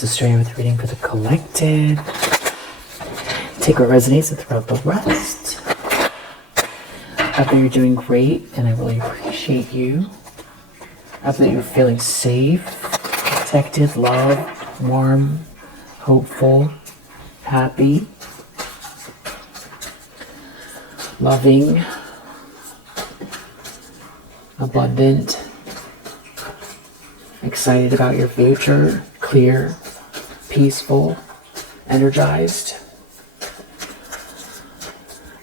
So straight with reading for the collective. Take what resonates and throw out the rest. I bet you're doing great, and I really appreciate you. I bet you're feeling safe, protected, loved, warm, hopeful, happy, loving, abundant, excited about your future, clear, peaceful, energized.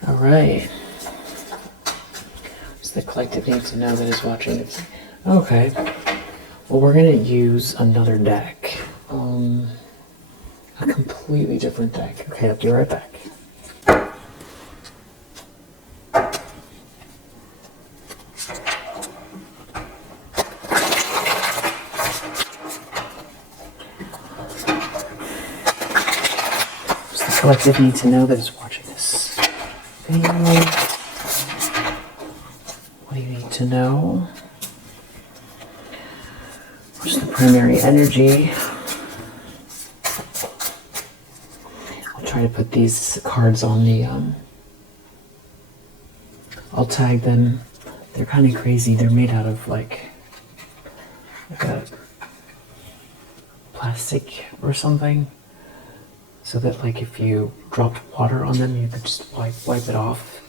All right. So the collective needs to know that is watching. Okay. Well, we're going to use another deck. A completely different deck. Okay, I'll be right back. Collective need to know that is watching this video. What do you need to know? What's the primary energy? I'll try to put these cards on the, I'll tag them. They're kind of crazy. They're made out of like a plastic or something. So that like if you dropped water on them, you could just wipe it off.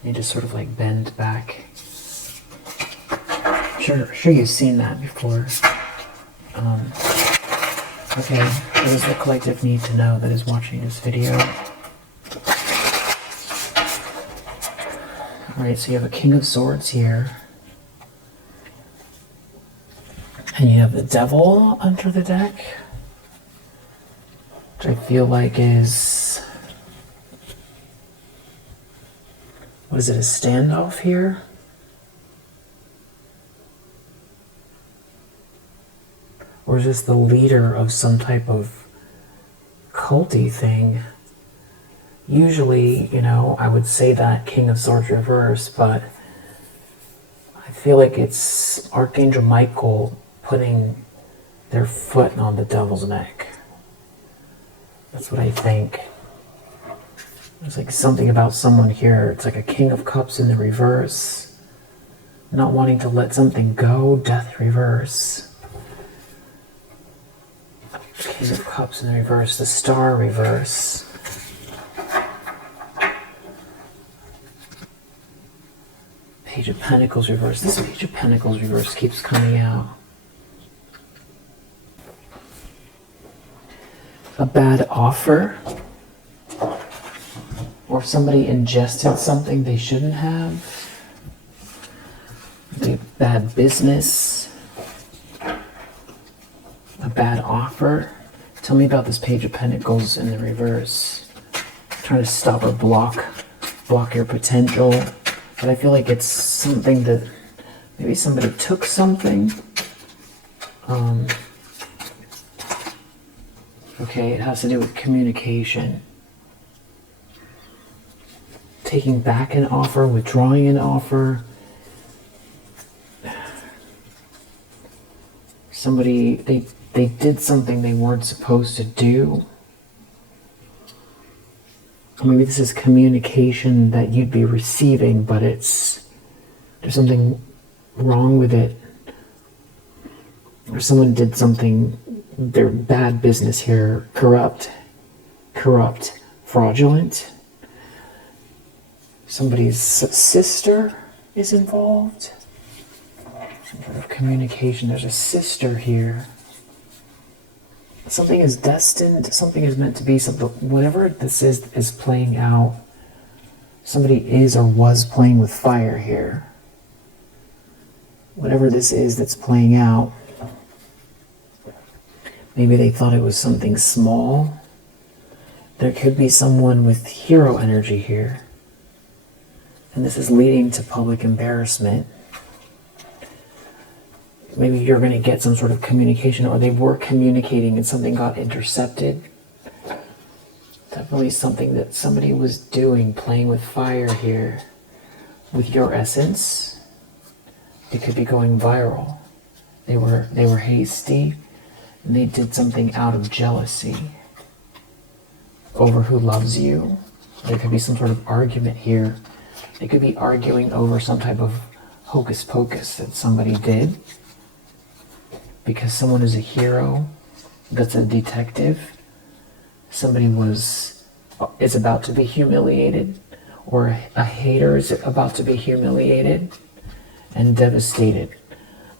And you just sort of like bend back. Sure you've seen that before. Okay, what does the collective need to know that is watching this video? Alright, so you have a King of Swords here. And you have the Devil under the deck. Which I feel like is, what is it, a standoff here? Or is this the leader of some type of culty thing? Usually, you know, I would say that King of Swords reverse, but I feel like it's Archangel Michael putting their foot on the devil's neck. That's what I think. There's like something about someone here. It's like a King of Cups in the reverse. Not wanting to let something go. Death reverse. King of Cups in the reverse. The Star reverse. Page of Pentacles reverse. This Page of Pentacles reverse keeps coming out. A bad offer, or somebody ingested something they shouldn't have, maybe bad business, a bad offer. Tell me about this Page of Pentacles in the reverse. Trying to stop or block your potential, but I feel like it's something that maybe somebody took something. Okay, it has to do with communication. Taking back an offer, withdrawing an offer. Somebody, they did something they weren't supposed to do. Or maybe this is communication that you'd be receiving, but there's something wrong with it. Or someone did something, their bad business here, corrupt, fraudulent. Somebody's sister is involved. Some sort of communication. There's a sister here. Something is destined, something is meant to be, something, whatever this is playing out. Somebody is or was playing with fire here. Whatever this is that's playing out. Maybe they thought it was something small. There could be someone with hero energy here. And this is leading to public embarrassment. Maybe you're going to get some sort of communication, or they were communicating and something got intercepted. Definitely something that somebody was doing, playing with fire here. With your essence, it could be going viral. They were hasty. and they did something out of jealousy over who loves you. There could be some sort of argument here. They could be arguing over some type of hocus pocus that somebody did because someone is a hero that's a detective. Somebody is about to be humiliated, or a hater is about to be humiliated and devastated.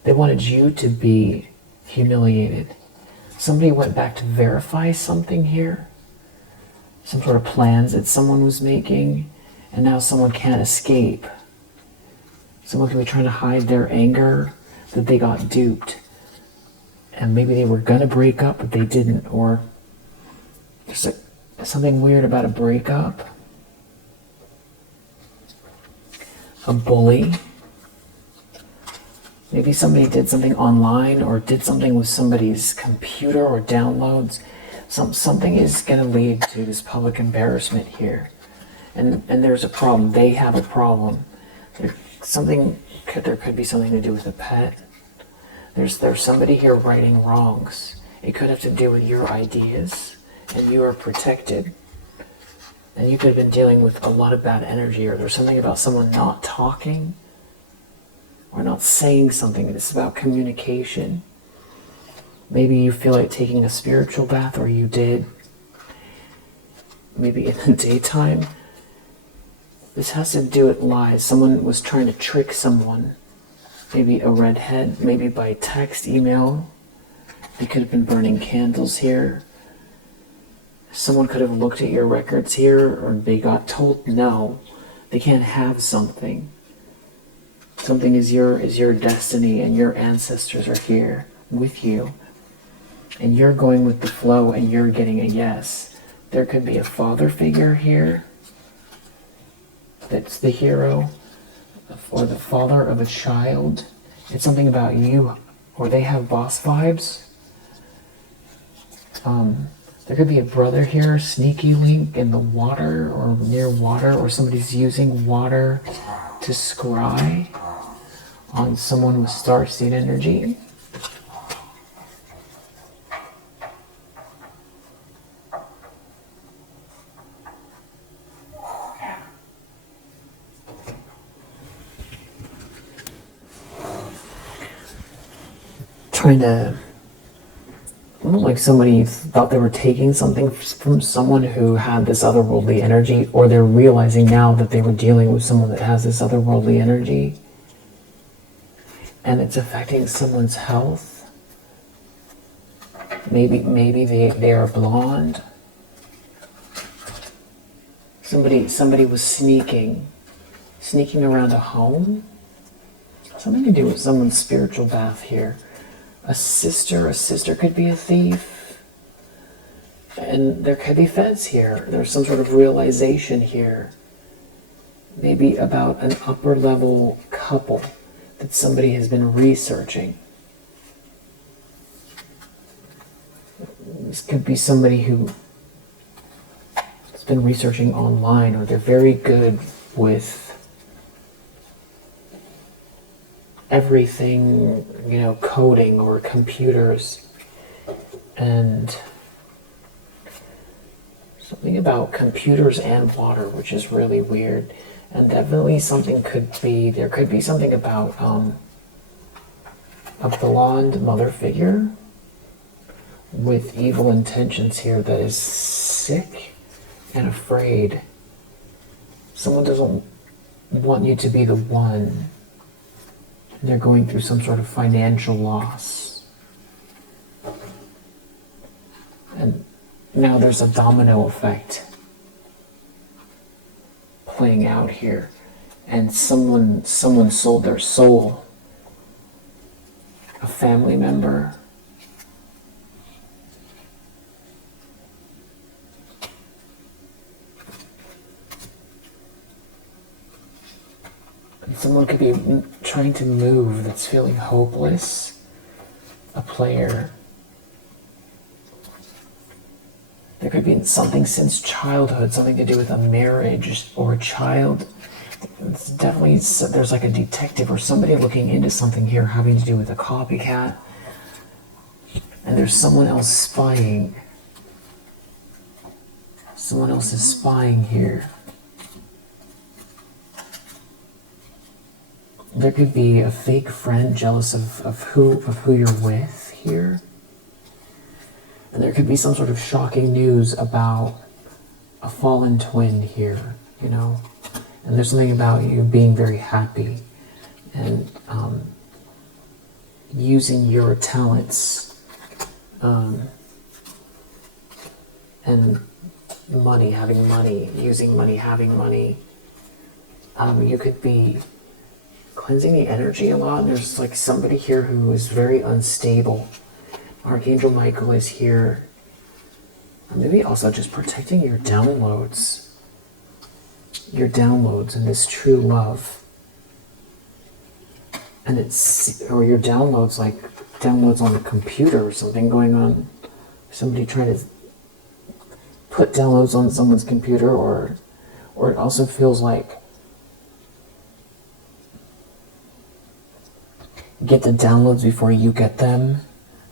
They wanted you to be humiliated. Somebody went back to verify something here, some sort of plans that someone was making, and now someone can't escape. Someone could be trying to hide their anger that they got duped, and maybe they were gonna break up but they didn't, or there's something weird about a breakup. A bully. Maybe somebody did something online or did something with somebody's computer or downloads. Something is going to lead to this public embarrassment here. And there's a problem. They have a problem. There could be something to do with a pet. There's somebody here righting wrongs. It could have to do with your ideas, and you are protected. And you could have been dealing with a lot of bad energy, or there's something about someone not talking or not saying something. It's about communication. Maybe you feel like taking a spiritual bath, or you did. Maybe in the daytime. This has to do with lies. Someone was trying to trick someone. Maybe a redhead, maybe by text, email. They could have been burning candles here. Someone could have looked at your records here, or they got told no, they can't have something. Something is your destiny, and your ancestors are here with you. And you're going with the flow, and you're getting a yes. There could be a father figure here that's the hero, or the father of a child. It's something about you, or they have boss vibes. There could be a brother here, sneaky link in the water or near water, or somebody's using water to scry on someone with starseed energy. Trying to, like somebody thought they were taking something from someone who had this otherworldly energy, or they're realizing now that they were dealing with someone that has this otherworldly energy, and it's affecting someone's health. Maybe they are blonde. Somebody was sneaking around a home. Something to do with someone's spiritual bath here. A sister could be a thief. And there could be feds here. There's some sort of realization here. Maybe about an upper level couple that somebody has been researching. This could be somebody who has been researching online, or they're very good with everything, coding or computers, and something about computers and water, which is really weird. And definitely there could be something about a blonde mother figure with evil intentions here that is sick and afraid. Someone doesn't want you to be the one. They're going through some sort of financial loss. And now there's a domino effect playing out here. And someone sold their soul. A family member. Someone could be trying to move that's feeling hopeless. A player. There could be something since childhood, something to do with a marriage or a child. It's definitely, there's like a detective or somebody looking into something here having to do with a copycat. And there's someone else spying. Someone else is spying here. There could be a fake friend jealous of who you're with here. And there could be some sort of shocking news about a fallen twin here, you know. And there's something about you being very happy and using your talents and money, having money, using money, having money. You could be cleansing the energy a lot. And there's like somebody here who is very unstable. Archangel Michael is here. Maybe also just protecting your downloads. Your downloads and this true love. And it's, or your downloads, like downloads on the computer or something going on. Somebody trying to put downloads on someone's computer, or it also feels like get the downloads before you get them.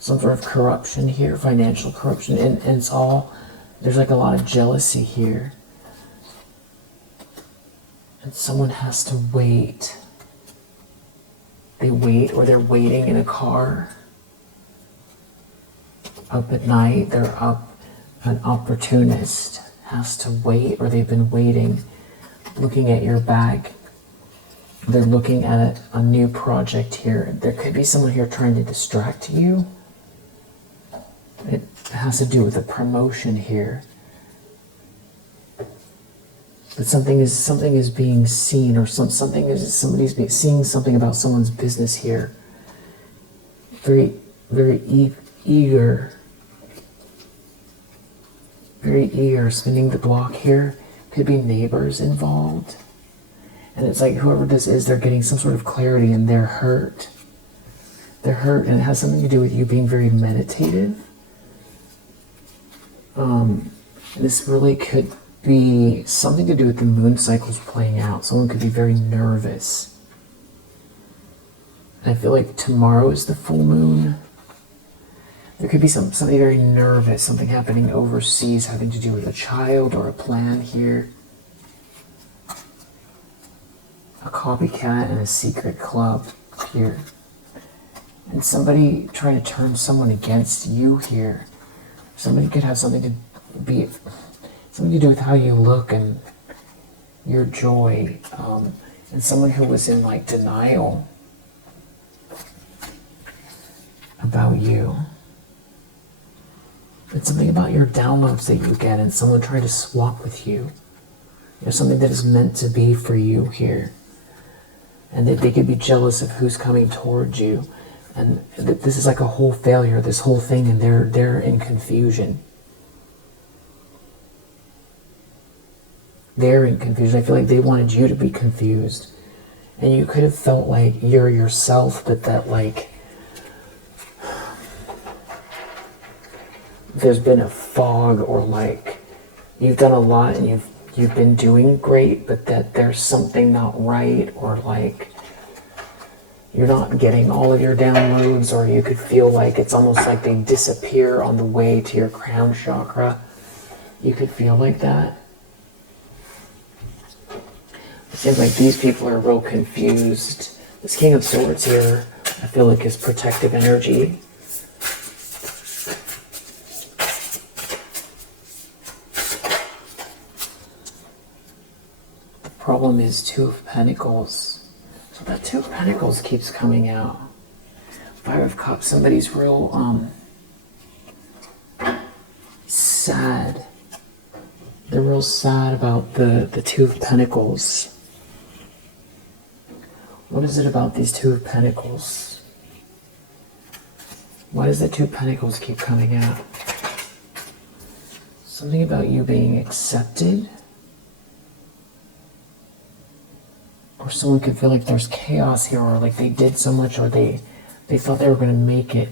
Some sort of corruption here, financial corruption, and it's all, there's like a lot of jealousy here. And someone has to wait. They wait, or they're waiting in a car. Up at night, they're up. An opportunist has to wait, or they've been waiting, looking at your bag. They're looking at a new project here. There could be someone here trying to distract you. It has to do with a promotion here. But something is being seen, or somebody's seeing something about someone's business here. Very, very eager. Very eager, spinning the block here. Could be neighbors involved. And it's like whoever this is, they're getting some sort of clarity and they're hurt. They're hurt, and it has something to do with you being very meditative. This really could be something to do with the moon cycles playing out. Someone could be very nervous. I feel like tomorrow is the full moon. There could be something very nervous, something happening overseas having to do with a child or a plan here. A copycat and a secret club here. And somebody trying to turn someone against you here. Somebody could have something to do with how you look and your joy. And someone who was in like denial about you. It's something about your downloads that you get, and someone trying to swap with you. There's something that is meant to be for you here. And that they could be jealous of who's coming towards you. And this is like a whole failure, this whole thing, and they're in confusion. They're in confusion. I feel like they wanted you to be confused. And you could have felt like you're yourself, but that like there's been a fog, or like you've done a lot and you've been doing great, but that there's something not right, or like you're not getting all of your downloads, or you could feel like it's almost like they disappear on the way to your crown chakra. You could feel like that. It seems like these people are real confused. This King of Swords here, I feel like, is protective energy. The problem is Two of Pentacles. So that Two of Pentacles keeps coming out. Five of Cups, somebody's real sad. They're real sad about the Two of Pentacles. What is it about these Two of Pentacles? Why does the Two of Pentacles keep coming out? Something about you being accepted? Or someone could feel like there's chaos here, or like they did so much, or they thought they were going to make it.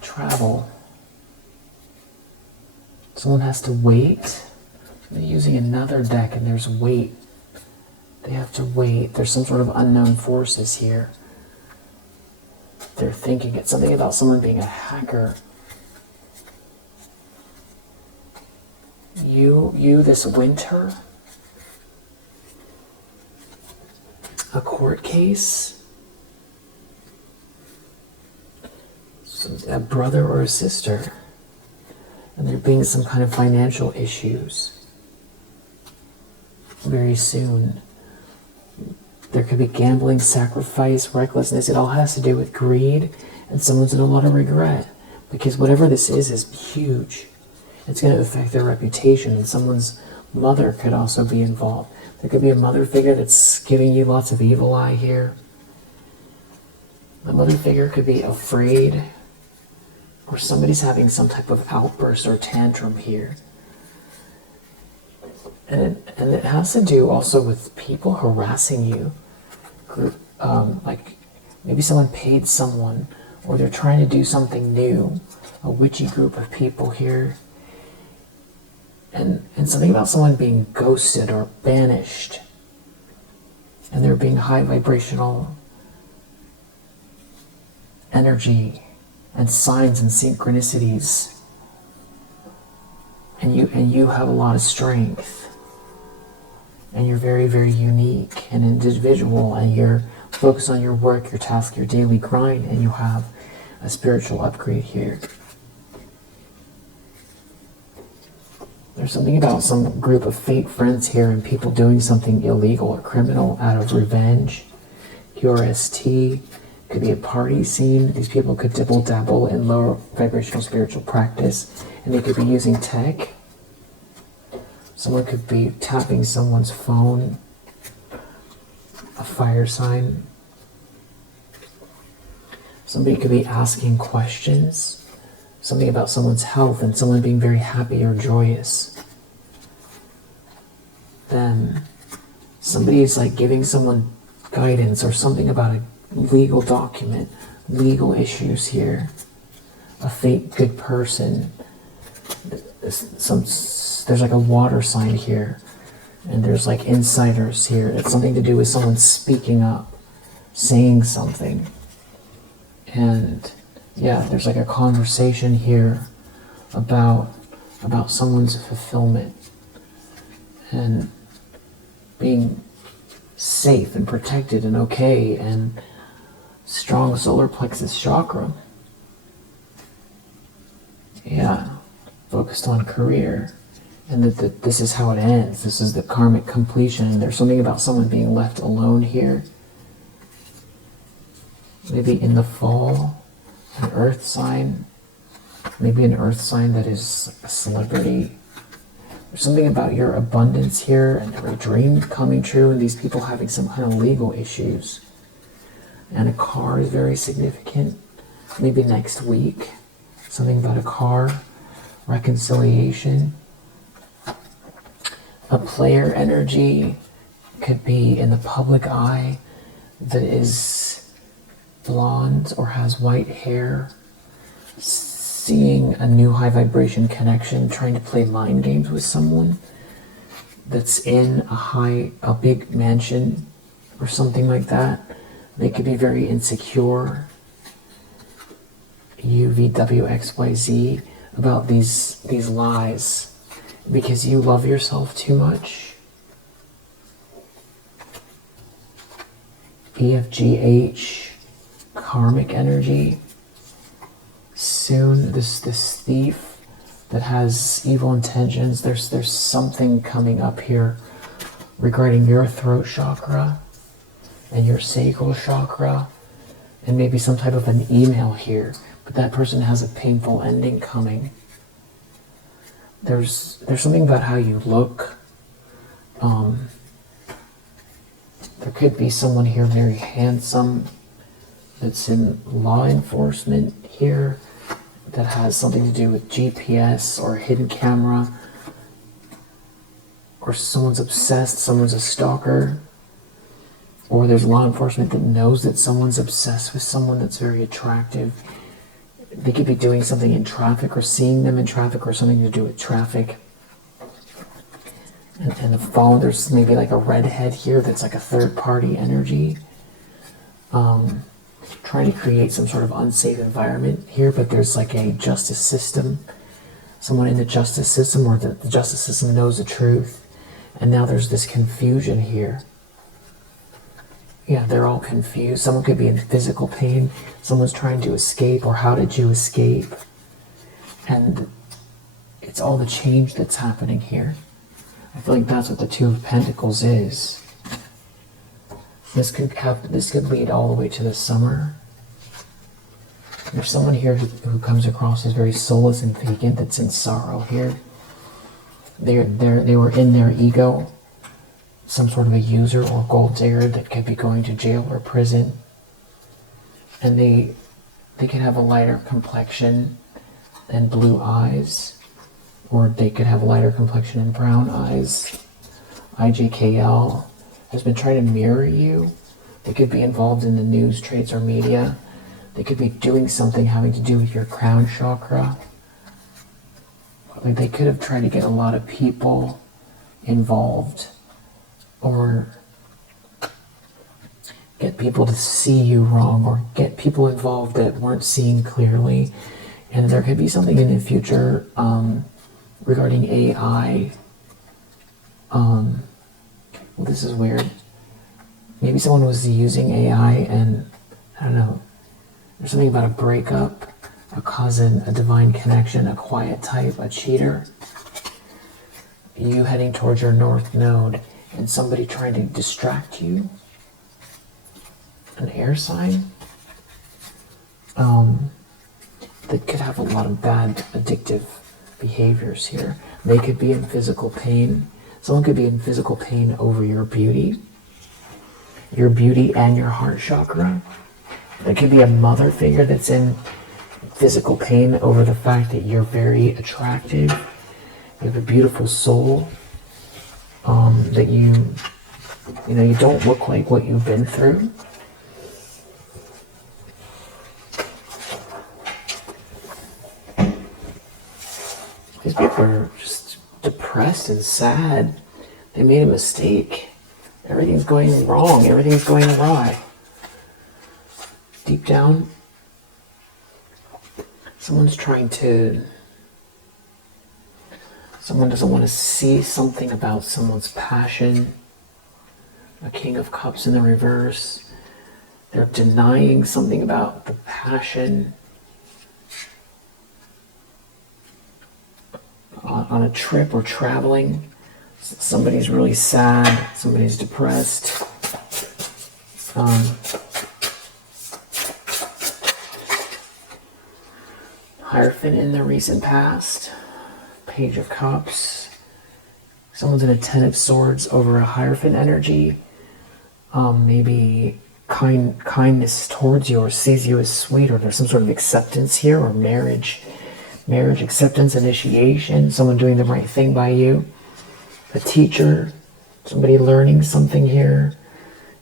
Travel. Someone has to wait. They're using another deck, and there's wait. They have to wait. There's some sort of unknown forces here. they're thinking. It's something about someone being a hacker. You this winter, a court case, a brother or a sister, and there being some kind of financial issues very soon. There could be gambling, sacrifice, recklessness. It all has to do with greed, and someone's in a lot of regret, because whatever this is huge. It's going to affect their reputation, and someone's mother could also be involved. There could be a mother figure that's giving you lots of evil eye here. The mother figure could be afraid, or somebody's having some type of outburst or tantrum here. And it has to do also with people harassing you. Like maybe someone paid someone, or they're trying to do something new. A witchy group of people here. And something about someone being ghosted or banished. And there being high vibrational energy and signs and synchronicities. And you have a lot of strength. And you're very, very unique and individual, and you're focused on your work, your task, your daily grind, and you have a spiritual upgrade here. There's something about some group of fake friends here and people doing something illegal or criminal out of revenge. QRST could be a party scene. These people could dibble-dabble in lower vibrational spiritual practice, and they could be using tech. Someone could be tapping someone's phone. A fire sign. Somebody could be asking questions. Something about someone's health and someone being very happy or joyous. Then somebody is like giving someone guidance or something about a legal document, legal issues here. A fake good person. There's like a water sign here, and there's like insiders here. It's something to do with someone speaking up, saying something. And yeah, there's like a conversation here about someone's fulfillment and being safe and protected and okay, and strong solar plexus chakra. Yeah, focused on career, and that this is how it ends. This is the karmic completion. There's something about someone being left alone here. Maybe in the fall. An earth sign, maybe an earth sign that is a celebrity. There's something about your abundance here and every dream coming true, and these people having some kind of legal issues. And a car is very significant. Maybe next week, something about a car, reconciliation. A player energy could be in the public eye that is blonde or has white hair, seeing a new high vibration connection, trying to play mind games with someone that's in a big mansion or something like that. They could be very insecure. UVWXYZ about these lies because you love yourself too much. BFGH, karmic energy. Soon, this thief that has evil intentions, there's something coming up here regarding your throat chakra and your sacral chakra, and maybe some type of an email here, but that person has a painful ending coming. There's something about how you look. There could be someone here very handsome that's in law enforcement here that has something to do with GPS or hidden camera, or someone's obsessed, someone's a stalker, or there's law enforcement that knows that someone's obsessed with someone that's very attractive. They could be doing something in traffic or seeing them in traffic or something to do with traffic. And the phone, there's maybe like a redhead here that's like a third party energy. trying to create some sort of unsafe environment here, but there's like a justice system, someone in the justice system, or the justice system knows the truth, and now there's this confusion here. Yeah, they're all confused. Someone could be in physical pain, someone's trying to escape, or how did you escape? And it's all the change that's happening here. I feel like that's what the Two of Pentacles is. This could lead all the way to the summer. There's someone here who comes across as very soulless and vacant, that's in sorrow here. They were in their ego, some sort of a user or gold digger that could be going to jail or prison. And they could have a lighter complexion and blue eyes, or they could have a lighter complexion and brown eyes. IJKL has been trying to mirror you. They could be involved in the news, trades, or media. They could be doing something having to do with your crown chakra. Like they could have tried to get a lot of people involved, or get people to see you wrong, or get people involved that weren't seen clearly. And there could be something in the future regarding AI. Well, this is weird. Maybe someone was using AI and, I don't know, there's something about a breakup, a cousin, a divine connection, a quiet type, a cheater. You heading towards your north node and somebody trying to distract you. An air sign. That could have a lot of bad addictive behaviors here. They could be in physical pain. Someone could be in physical pain over your beauty and your heart chakra. There could be a mother figure that's in physical pain over the fact that you're very attractive. You have a beautiful soul. That you don't look like what you've been through. These people are just depressed and sad. They made a mistake. Everything's going wrong. Everything's going awry. Deep down, someone doesn't want to see something about someone's passion. A King of Cups in the reverse. They're denying something about the passion. On a trip or traveling, somebody's really sad, somebody's depressed. Hierophant in the recent past. Page of Cups. Someone's in a Ten of Swords over a Hierophant energy. Maybe kindness towards you, or sees you as sweet, or there's some sort of acceptance here, or marriage acceptance, initiation, someone doing the right thing by you. A teacher, somebody learning something here.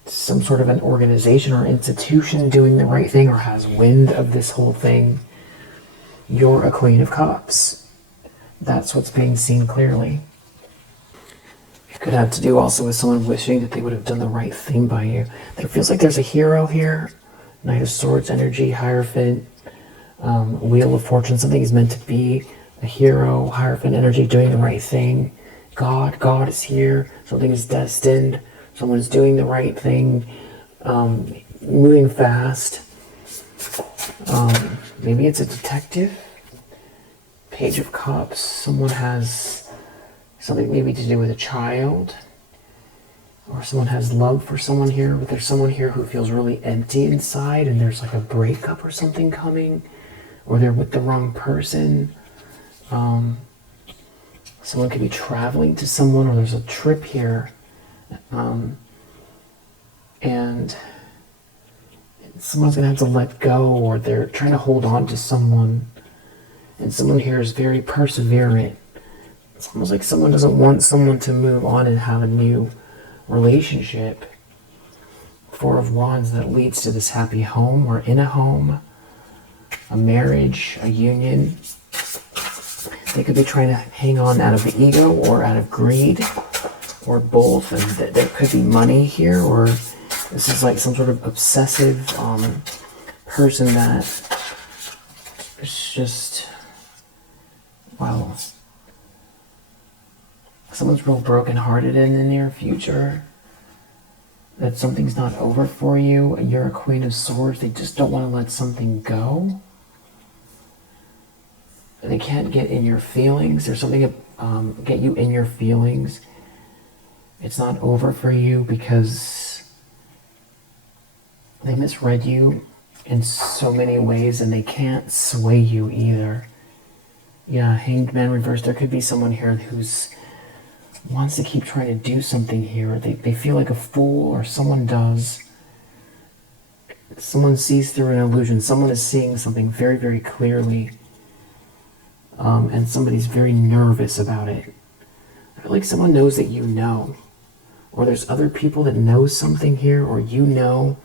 Some sort of an organization or institution doing the right thing, or has wind of this whole thing. You're a Queen of Cups. That's what's being seen clearly. It could have to do also with someone wishing that they would have done the right thing by you. There feels like there's a hero here. Knight of Swords energy, Hierophant, Wheel of Fortune. Something is meant to be a hero, Hierophant energy, doing the right thing. God is here. Something is destined. Someone's doing the right thing, moving fast. Maybe it's a detective. Page of Cups. Someone has something maybe to do with a child. Or someone has love for someone here, but there's someone here who feels really empty inside, and there's like a breakup or something coming. Or they're with the wrong person. Someone could be traveling to someone, or there's a trip here. And someone's going to have to let go, or they're trying to hold on to someone. And someone here is very perseverant. It's almost like someone doesn't want someone to move on and have a new relationship. Four of Wands that leads to this happy home, or in a home, a marriage, a union. They could be trying to hang on out of the ego or out of greed, or both. And there could be money here, or this is like some sort of obsessive person that is just, well, someone's real brokenhearted in the near future. That something's not over for you. You're a Queen of Swords. They just don't want to let something go. They can't get in your feelings. There's something get you in your feelings. It's not over for you because they misread you in so many ways, and they can't sway you either. Yeah, Hanged Man reversed. There could be someone here who's wants to keep trying to do something here. They feel like a fool, or someone does. Someone sees through an illusion. Someone is seeing something very, very clearly. And somebody's very nervous about it. I feel like someone knows that you know. Or there's other people that know something here, or you know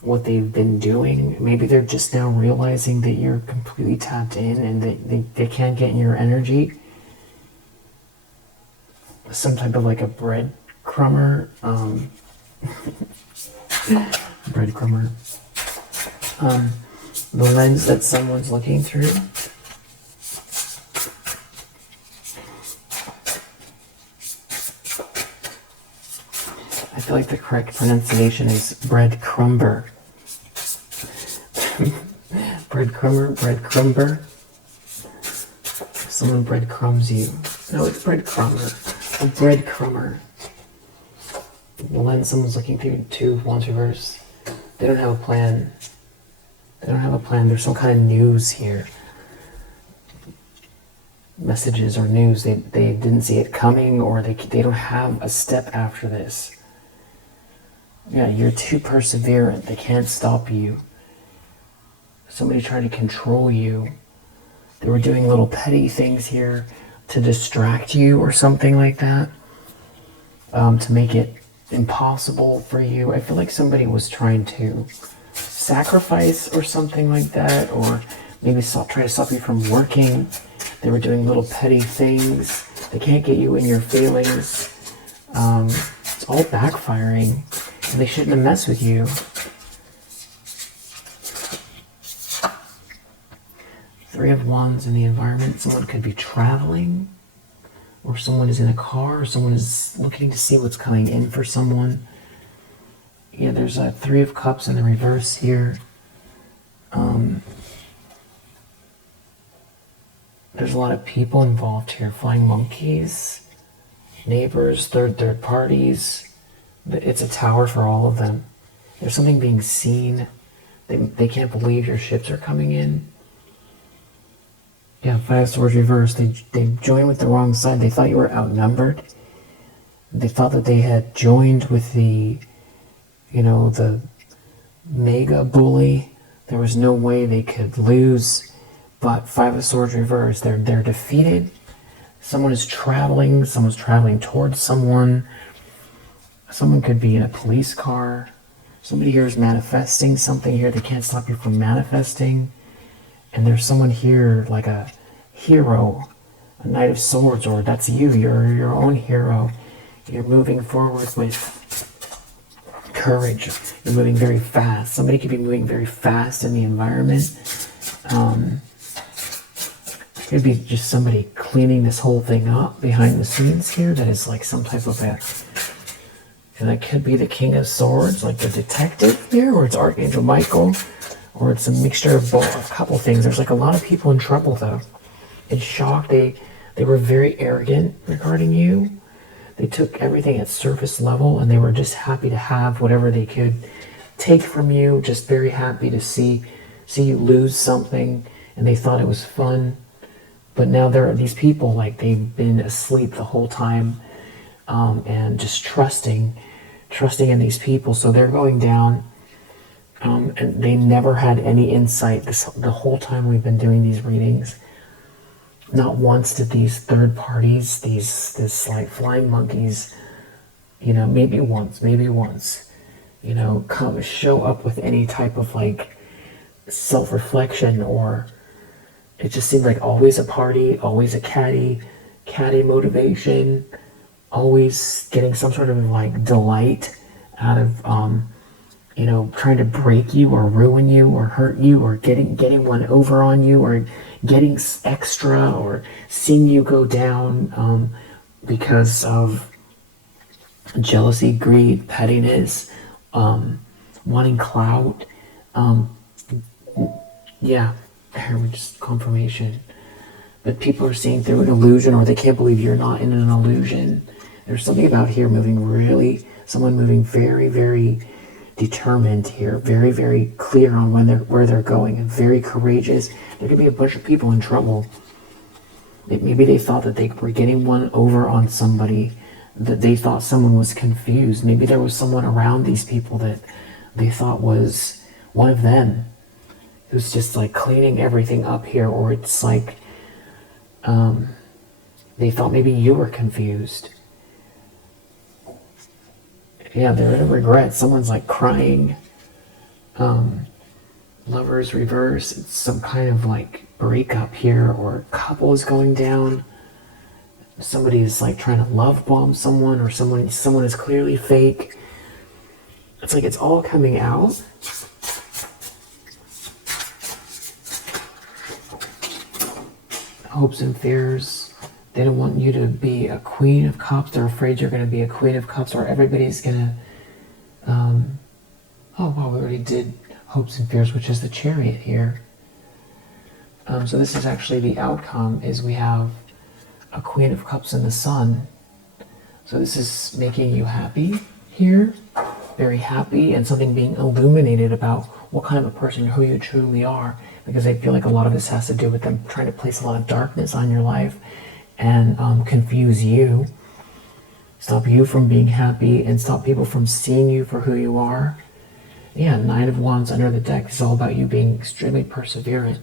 what they've been doing. Maybe they're just now realizing that you're completely tapped in and that they can't get in your energy. Some type of like a breadcrumber. Breadcrumber. The lens that someone's looking through. I feel like the correct pronunciation is breadcrumber. Breadcrumber. Someone breadcrumbs you. No, it's breadcrumber. A breadcrumber. The lens someone's looking through, 2 of Wands reverse. They don't have a plan. They don't have a plan. There's some kind of news here. Messages or news. They didn't see it coming, or they don't have a step after this. Yeah, you're too perseverant. They can't stop you. Somebody tried to control you. They were doing little petty things here to distract you or something like that, to make it impossible for you. I feel like somebody was trying to sacrifice or something like that, or maybe try to stop you from working. They were doing little petty things. They can't get you in your feelings. It's all backfiring, and they shouldn't have messed with you. Three of Wands in the environment. Someone could be traveling, or someone is in a car, or someone is looking to see what's coming in for someone. Yeah, there's a 3 of Cups in the reverse here. There's a lot of people involved here. Flying monkeys, neighbors, third parties. It's a tower for all of them. There's something being seen. They can't believe your ships are coming in. Yeah, 5 of Swords reversed. They joined with the wrong side. They thought you were outnumbered. They thought that they had joined with the mega bully. There was no way they could lose. But 5 of Swords reversed. They're defeated. Someone is traveling. Someone's traveling towards someone. Someone could be in a police car. Somebody here is manifesting something here. They can't stop you from manifesting. And there's someone here like a hero, a Knight of Swords, or that's you. You're your own hero. You're moving forward with courage. You're moving very fast. Somebody could be moving very fast in the environment. It could be just somebody cleaning this whole thing up behind the scenes here. That is like some type of and that could be the King of Swords, like the detective here, or it's Archangel Michael. Or it's a mixture of both, a couple things. There's like a lot of people in trouble though. In shock. They were very arrogant regarding you. They took everything at surface level, and they were just happy to have whatever they could take from you. Just very happy to see you lose something, and they thought it was fun. But now there are these people, like they've been asleep the whole time, and just trusting in these people. So they're going down. And they never had any insight the whole time we've been doing these readings. Not once did these third parties, this like flying monkeys, maybe once, show up with any type of like self-reflection, or it just seemed like always a party, always a catty motivation, always getting some sort of like delight out of trying to break you or ruin you or hurt you or getting one over on you or getting extra or seeing you go down because of jealousy, greed, pettiness, wanting clout. Yeah, here we just confirmation. But people are seeing through an illusion, or they can't believe you're not in an illusion. There's something about here someone moving very, very determined here, very, very clear on where they're going, and very courageous. There could be a bunch of people in trouble. Maybe they thought that they were getting one over on somebody, that they thought someone was confused. Maybe there was someone around these people that they thought was one of them, who's just like cleaning everything up here, or it's like they thought maybe you were confused. Yeah, they're in regret. Someone's like crying. Lovers reverse. It's some kind of like breakup here, or couple is going down. Somebody is like trying to love bomb someone, or someone is clearly fake. It's like it's all coming out. Hopes and fears. They don't want you to be a queen of cups. They're afraid you're going to be a queen of cups, or everybody's going to... oh, wow, we already did hopes and fears, which is the chariot here. So this is actually the outcome, is we have a queen of cups in the sun. So this is making you happy here, very happy, and something being illuminated about what kind of a person, who you truly are, because I feel like a lot of this has to do with them trying to place a lot of darkness on your life and confuse you, stop you from being happy, and stop people from seeing you for who you are. Yeah, Nine of Wands under the deck is all about you being extremely perseverant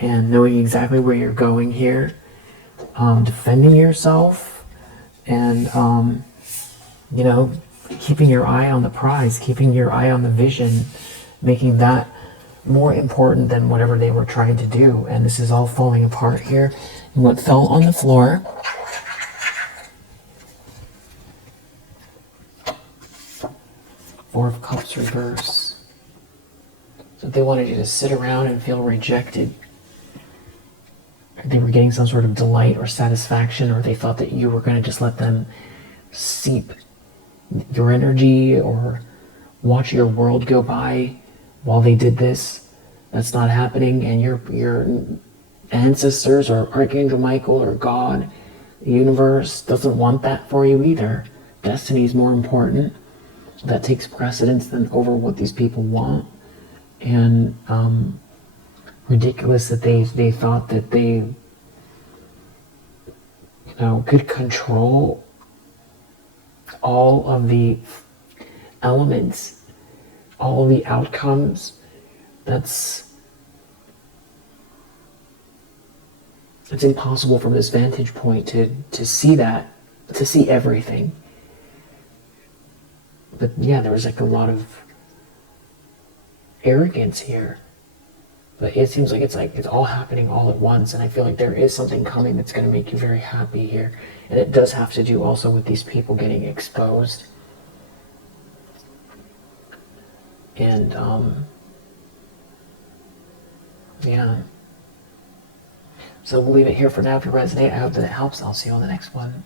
and knowing exactly where you're going here, defending yourself, and keeping your eye on the prize, keeping your eye on the vision, making that more important than whatever they were trying to do. And this is all falling apart here. And what fell on the floor, Four of Cups reverse. So they wanted you to sit around and feel rejected. They were getting some sort of delight or satisfaction, or they thought that you were going to just let them seep your energy or watch your world go by while they did this. That's not happening, and your ancestors or Archangel Michael or God, the universe, doesn't want that for you either. Destiny is more important. That takes precedence than over what these people want. And ridiculous that they thought that they could control all of the elements, all of the outcomes. It's impossible from this vantage point to see that, to see everything. But yeah, there was like a lot of arrogance here. But it seems like it's all happening all at once, and I feel like there is something coming that's going to make you very happy here. And it does have to do also with these people getting exposed. And yeah. So we'll leave it here for now. If you resonate, I hope that it helps. I'll see you on the next one.